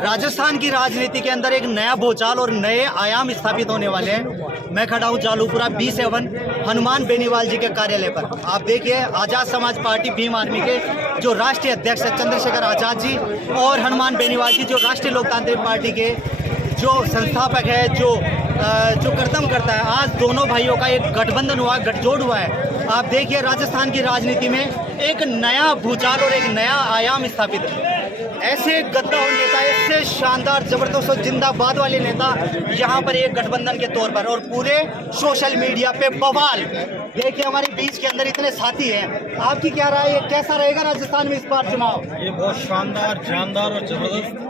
राजस्थान की राजनीति के अंदर एक नया भूचाल और नए आयाम स्थापित होने वाले हैं। मैं खड़ा हूँ जालूपुरा B7 हनुमान बेनीवाल जी के कार्यालय पर। आप देखिए, आज़ाद समाज पार्टी भीम आर्मी के जो राष्ट्रीय अध्यक्ष है चंद्रशेखर आज़ाद जी और हनुमान बेनीवाल जी जो राष्ट्रीय लोकतांत्रिक पार्टी के जो संस्थापक है, जो कर्तव्य करता है, आज दोनों भाइयों का एक गठबंधन हुआ, गठजोड़ हुआ है। आप देखिए, राजस्थान की राजनीति में एक नया भूचाल और एक नया आयाम स्थापित है। ऐसे गद्दा और नेता, ऐसे शानदार जबरदस्त और जिंदाबाद वाले नेता यहाँ पर एक गठबंधन के तौर पर और पूरे सोशल मीडिया पे बवाल। देखिए, हमारे बीच के अंदर इतने साथी हैं। आपकी क्या राय है, कैसा रहेगा राजस्थान में इस बार चुनाव? ये बहुत शानदार, जानदार और जबरदस्त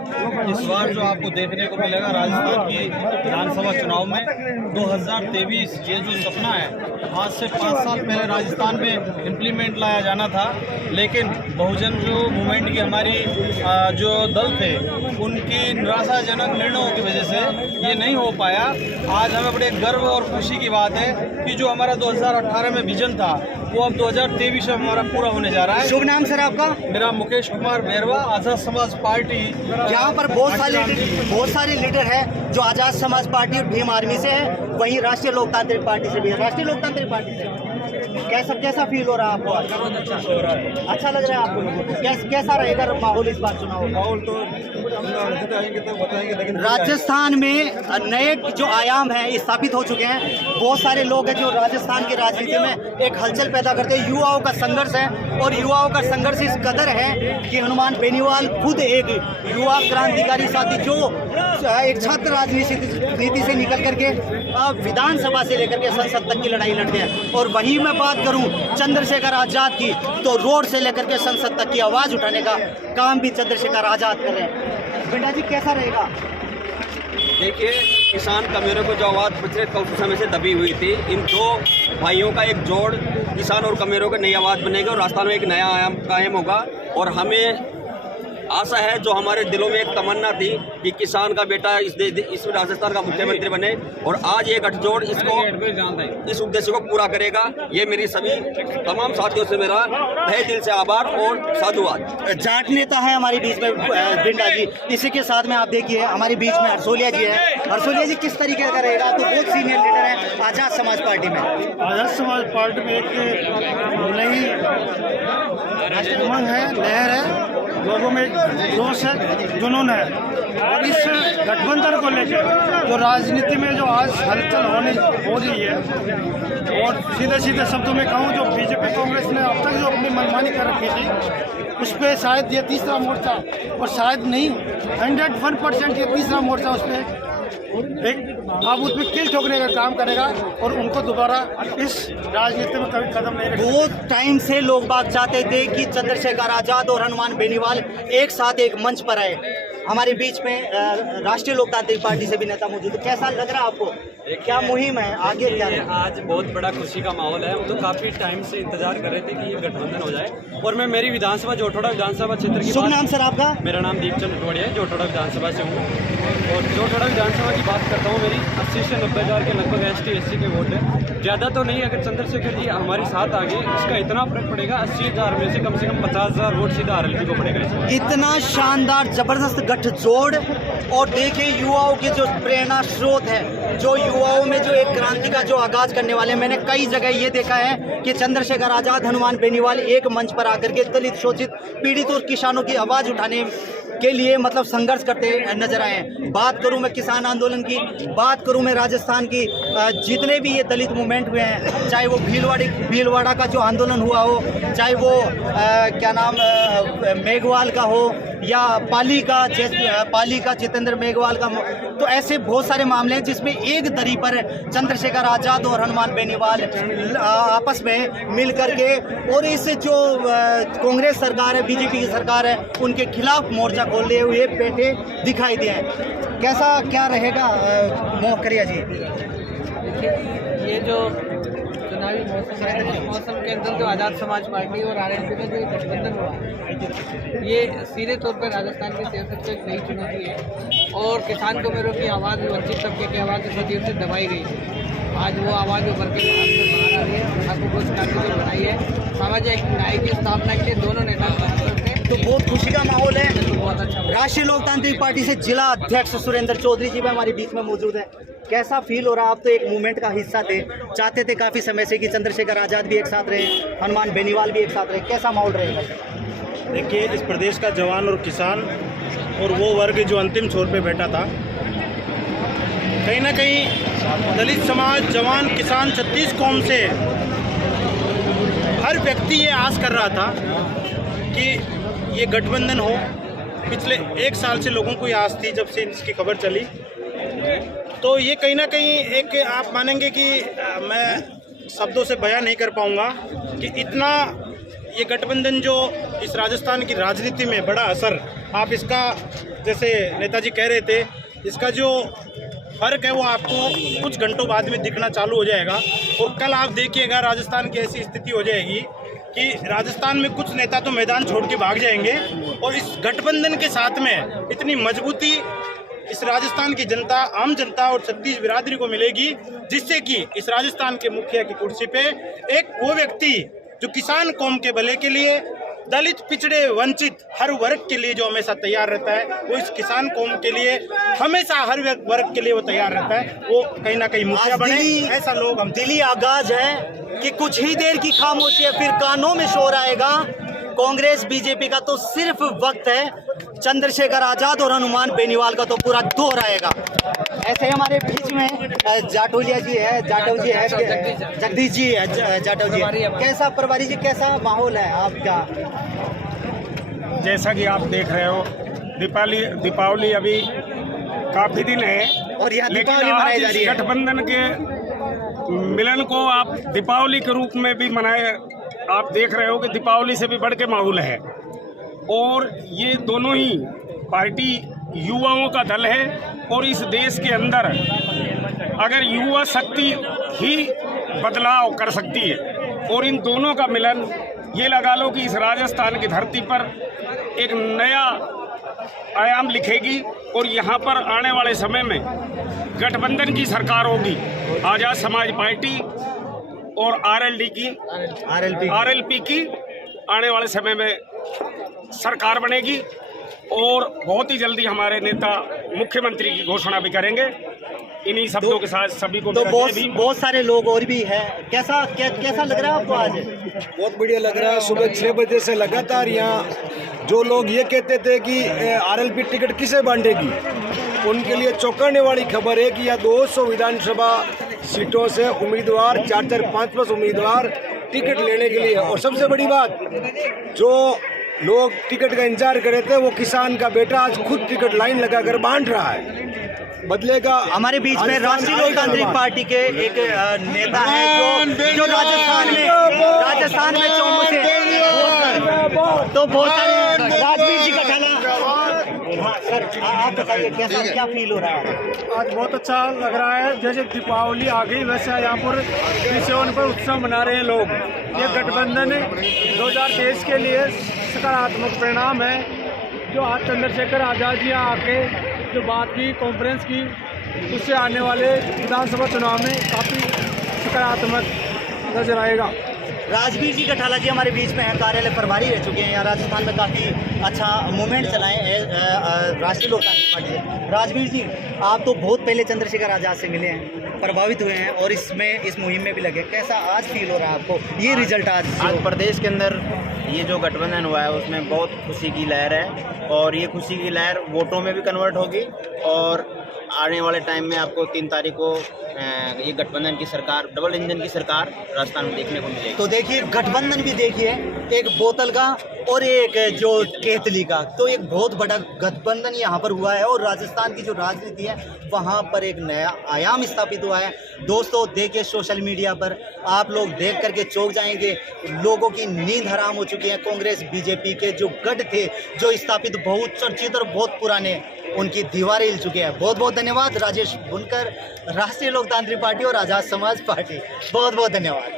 इस बार जो आपको देखने को मिलेगा राजस्थान की विधानसभा चुनाव में 2023। ये जो सपना है आज से 5 साल पहले राजस्थान में इम्प्लीमेंट लाया जाना था, लेकिन बहुजन जो मूवमेंट की हमारी जो दल थे उनकी निराशाजनक निर्णयों की वजह से ये नहीं हो पाया। आज हमें बड़े गर्व और खुशी की बात है कि जो हमारा 2018 में विजन था वो अब 2023 में हमारा पूरा होने जा रहा है। शुभ नाम सर आपका? मेरा मुकेश कुमार भैरवा, आज़ाद समाज पार्टी। यहाँ पर बहुत सारे लीडर हैं जो आज़ाद समाज पार्टी और भीम आर्मी से हैं, वहीं राष्ट्रीय लोकतांत्रिक पार्टी से भी है। राष्ट्रीय लोकतांत्रिक पार्टी से कैसा फील हो रहा है आपको? अच्छा लग रहा है आपको? कैसा रहेगा माहौल इस बार चुनाव? माहौल तो बताएंगे, लेकिन राजस्थान में नए जो आयाम है स्थापित हो चुके हैं। बहुत सारे लोग हैं जो राजस्थान की राजनीति में एक हलचल पैदा करते हैं। युवाओं का संघर्ष है और युवाओं का संघर्ष इस कदर है कि हनुमान बेनीवाल खुद एक युवा क्रांतिकारी साथी जो एक छात्र राजनीति से निकल करके विधानसभा से लेकर के संसद तक की लड़ाई लड़ते हैं। और वहीं मैं बात करूं चंद्रशेखर आज़ाद की, तो रोड से लेकर के संसद तक की आवाज़ उठाने का काम भी चंद्रशेखर आज़ाद कर रहे हैं। बेटा जी, कैसा रहेगा? देखिए, किसान कमेरों को जो आवाज़ पिछले काफ़ी समय से दबी हुई थी, इन दो भाइयों का एक जोड़ किसान और कमेरों की नई आवाज़ बनेगा और राजस्थान में एक नया आयाम कायम होगा। और हमें आशा है, जो हमारे दिलों में एक तमन्ना थी कि किसान का बेटा इस राजस्थान का मुख्यमंत्री बने, और आज ये गठजोड़ इस उद्देश्य को पूरा करेगा। ये मेरी सभी तमाम साथियों से मेरा तहे दिल से आभार और साधुवाद। जाट नेता है हमारे बीच में बिंडा जी, इसी के साथ में आप देखिए हमारे बीच में हरसोलिया जी है। हरसोलिया जी, किस तरीके का रहेगा? तो बहुत सीनियर लीडर है आज़ाद समाज पार्टी में। आज़ाद समाज पार्टी में एक नई उमंग है, लहर है, लोगों में जोश है, जुनून है। और इस गठबंधन को लेकर जो राजनीति में जो आज हलचल हो रही है, और सीधे सीधे शब्दों में कहूँ, जो बीजेपी कांग्रेस ने अब तक जो अपनी मनमानी कर रखी थी, उस पर शायद ये तीसरा मोर्चा, और शायद नहीं 101% ये तीसरा मोर्चा उस पर एक ताबूत में किल ठोकने का काम करेगा और उनको दोबारा इस राजनीति में कभी कदम नहीं रखेगा। बहुत टाइम से लोग बाग चाहते थे कि चंद्रशेखर आज़ाद और हनुमान बेनीवाल एक साथ एक मंच पर आए। हमारे बीच में राष्ट्रीय लोकतांत्रिक पार्टी से भी नेता मौजूद है। कैसा लग रहा है आपको? क्या मुहिम है आगे? क्या है? आज बहुत बड़ा खुशी का माहौल है। हम तो काफ़ी टाइम से इंतजार कर रहे थे कि ये गठबंधन हो जाए। और मैं मेरी विधानसभा जोटोड़ा विधानसभा क्षेत्र की शुभ नाम सर आपका? मेरा नाम दीपचंद अटवाड़िया है, जोटोड़ा विधानसभा से हूँ। और जोटोड़ा विधानसभा की बात करता हूँ, मेरी 80 से 90 हज़ार के लगभग ST/SC के वोट है। ज़्यादा तो नहीं, अगर चंद्रशेखर जी हमारे साथ आ गए इसका इतना फर्क पड़ेगा। 80,000 में से कम 50,000 वोट सीधा RLP को पड़ेगा। इतना शानदार जबरदस्त गठजोड़, और देखिए युवाओं के जो प्रेरणा स्रोत है, जो युवाओं में जो एक क्रांति का जो आगाज करने वाले हैं। मैंने कई जगह ये देखा है कि चंद्रशेखर आज़ाद, हनुमान बेनीवाल एक मंच पर आकर के दलित, शोषित, पीड़ित और किसानों की आवाज़ उठाने के लिए मतलब संघर्ष करते नजर आए हैं। बात करूं मैं किसान आंदोलन की, बात करूं मैं राजस्थान की, जितने भी ये दलित मूवमेंट हुए हैं, चाहे वो भीलवाड़ा का जो आंदोलन हुआ हो, चाहे वो क्या नाम मेघवाल का हो, या पाली का जितेंद्र मेघवाल का, तो ऐसे बहुत सारे मामले हैं जिसमें एक दरी पर चंद्रशेखर आज़ाद और हनुमान बेनीवाल आपस में मिल करके और इस जो कांग्रेस सरकार है, बीजेपी की सरकार है, उनके खिलाफ मोर्चा खोलते हुए बैठे दिखाई दिए हैं। कैसा क्या रहेगा मोहकरिया जी? ये जो चुनावी मौसम है, इस मौसम के अंदर जो आज़ाद समाज पार्टी और RLP का जो गठबंधन हुआ, ये सीधे तौर पर राजस्थान की सियासत को एक नई चुनौती है। और किसान को मेरों की आवाज़, वंचित तबके की आवाज़ इस वजह से दबाई गई है। आज वो आवाज़ उभर के बाहर आ रही है। ठाकुर को क्रांति बनाई है। सामाजिक न्याय की स्थापना के लिए दोनों नेता तो बहुत खुशी का माहौल है। बहुत अच्छा। राष्ट्रीय लोकतांत्रिक पार्टी से जिला अध्यक्ष सुरेंद्र चौधरी जी भी हमारे बीच में मौजूद है। कैसा फील हो रहा है? आप तो एक मूवमेंट का हिस्सा थे, चाहते थे काफ़ी समय से कि चंद्रशेखर आज़ाद भी एक साथ रहे, हनुमान बेनीवाल भी एक साथ रहे, कैसा माहौल रहेगा? देखिए, इस प्रदेश का जवान और किसान और वो वर्ग जो अंतिम छोर पे बैठा था, कहीं ना कहीं दलित समाज, जवान, किसान, 36 कौम से हर व्यक्ति ये आस कर रहा था कि ये गठबंधन हो। पिछले 1 साल से लोगों को ये आस थी जब से इसकी खबर चली। तो ये कहीं ना कहीं एक, आप मानेंगे कि मैं शब्दों से बयान नहीं कर पाऊँगा कि इतना ये गठबंधन जो इस राजस्थान की राजनीति में बड़ा असर, आप इसका जैसे नेताजी कह रहे थे, इसका जो फर्क है वो आपको कुछ घंटों बाद में दिखना चालू हो जाएगा। और कल आप देखिएगा राजस्थान की ऐसी स्थिति हो जाएगी कि राजस्थान में कुछ नेता तो मैदान छोड़ के भाग जाएंगे और इस गठबंधन के साथ में इतनी मजबूती इस राजस्थान की जनता, आम जनता और छत्तीस बिरादरी को मिलेगी, जिससे कि इस राजस्थान के मुखिया की कुर्सी पे एक वो व्यक्ति जो किसान कौम के भले के लिए, दलित, पिछड़े, वंचित हर वर्ग के लिए जो हमेशा तैयार रहता है, वो इस किसान कौम के लिए हमेशा हर वर्ग के लिए वो तैयार रहता है, वो कहीं ना कहीं मुखिया बने। ऐसा लोग हम दिल्ली आगाज है कि कुछ ही देर की खामोशी है, फिर कानों में शोर आएगा। कांग्रेस बीजेपी का तो सिर्फ वक्त है, चंद्रशेखर आजाद और हनुमान बेनीवाल का तो पूरा दौर आएगा। ऐसे ही हमारे बीच में जाटौलिया जी है, जगदीश जी है, जाटव जी। कैसा प्रभारी जी, कैसा माहौल है आपका? जैसा कि आप देख रहे हो, दीपावली अभी काफी दिन है और यहाँ लेकिन दीपावली मनाई जा रही है। गठबंधन के मिलन को आप दीपावली के रूप में भी मनाए। आप देख रहे हो कि दीपावली से भी बढ़ के माहौल है और ये दोनों ही पार्टी युवाओं का दल है और इस देश के अंदर अगर युवा शक्ति ही बदलाव कर सकती है और इन दोनों का मिलन, ये लगा लो कि इस राजस्थान की धरती पर एक नया आयाम लिखेगी और यहाँ पर आने वाले समय में गठबंधन की सरकार होगी। आज़ाद समाज पार्टी और आरएलपी की आने वाले समय में सरकार बनेगी और बहुत ही जल्दी हमारे नेता मुख्यमंत्री की घोषणा भी करेंगे। इन्हीं शब्दों के साथ सभी को तो बहुत सारे लोग और भी हैं। कैसा लग रहा है आपको आज? बहुत बढ़िया लग रहा है। सुबह 6 बजे से लगातार यहाँ जो लोग ये कहते थे कि आरएलपी टिकट किसे बांटेगी, उनके लिए चौंकाने वाली खबर है कि यहाँ 200 विधानसभा सीटों से उम्मीदवार 4-4, 5-5 उम्मीदवार टिकट लेने के लिए। और सबसे बड़ी बात, जो लोग टिकट का इंतजार कर रहे थे, वो किसान का बेटा आज खुद टिकट लाइन लगाकर बांट रहा है। बदलेगा। हमारे बीच में राष्ट्रीय लोकतांत्रिक पार्टी के एक नेता है जो राजस्थान में चौमू से तो बहुत सारे राजवीर जी कठाला। हाँ सर, आप बताइए क्या फील हो रहा है? आज बहुत अच्छा लग रहा है। जैसे दीपावली आ गई वैसे यहाँ पर विषयों पर उत्सव मना रहे हैं लोग। ये गठबंधन 2023 के लिए सकारात्मक परिणाम है। जो आज चंद्रशेखर आज़ाद जी आके जो बात की, कॉन्फ्रेंस की, उससे आने वाले विधानसभा चुनाव में काफ़ी सकारात्मक नजर आएगा। राजवीर जी कठाला जी हमारे बीच में हैं, कार्यालय प्रभारी रह चुके हैं यहाँ राजस्थान में, काफ़ी अच्छा मूवमेंट चलाए हैं राष्ट्रीय लोकतांत्रिक पार्टी से। राजवीर जी, आप तो बहुत पहले चंद्रशेखर आज़ाद से मिले हैं, प्रभावित हुए हैं और इस मुहिम में भी लगे। कैसा आज फील हो रहा है आपको ये रिजल्ट? आज प्रदेश के अंदर ये जो गठबंधन हुआ है उसमें बहुत खुशी की लहर है और ये खुशी की लहर वोटों में भी कन्वर्ट होगी और आने वाले टाइम में आपको 3 तारीख को ये गठबंधन की सरकार, डबल इंजन की सरकार राजस्थान में देखने को मिलेगी। तो देखिए गठबंधन भी देखिए, एक बोतल का और एक जो केतली का, तो एक बहुत बड़ा गठबंधन यहाँ पर हुआ है और राजस्थान की जो राजनीति है वहाँ पर एक नया आयाम स्थापित हुआ है। दोस्तों देखिए, सोशल मीडिया पर आप लोग देख करके चौंक जाएंगे। लोगों की नींद हराम हो चुकी है। कांग्रेस बीजेपी के जो गढ़ थे, जो स्थापित बहुत चर्चित और बहुत पुराने, उनकी दीवारें हिल चुके हैं। बहुत बहुत धन्यवाद राजेश बुनकर, राष्ट्रीय लोकतांत्रिक पार्टी और आज़ाद समाज पार्टी। बहुत बहुत धन्यवाद।